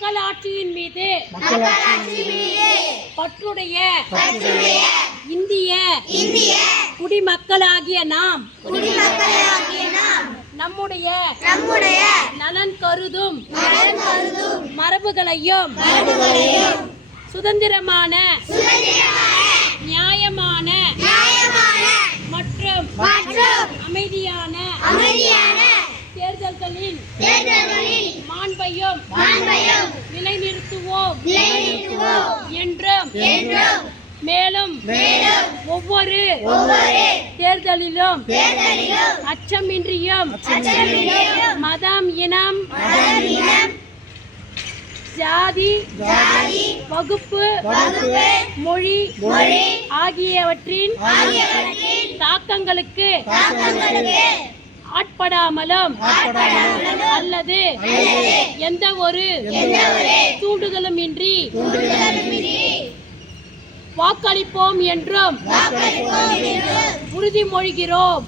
மக்களாட்சியின் மீது பற்றுடைய இந்திய குடிமக்களாகிய நாம் நம்முடைய நலன் கருதும் மரபுகளையும் சுதந்திரமான நியாயமான மற்றும் அமைதியான தேர்தல்களின் மாண்பையும் நிலைநிறுத்துவோம் என்றும் மேலும் ஒவ்வொரு தேர்தலிலும் அச்சமின்றியும் மதம் இனம் ஜாதி வகுப்பு மொழி ஆகியவற்றின் தாக்கங்களுக்கு ஆட்படாமலும் அல்லது எந்த ஒரு தூண்டுதலும் இன்றி வாக்களிப்போம் என்றும் உறுதிமொழிகிறோம்.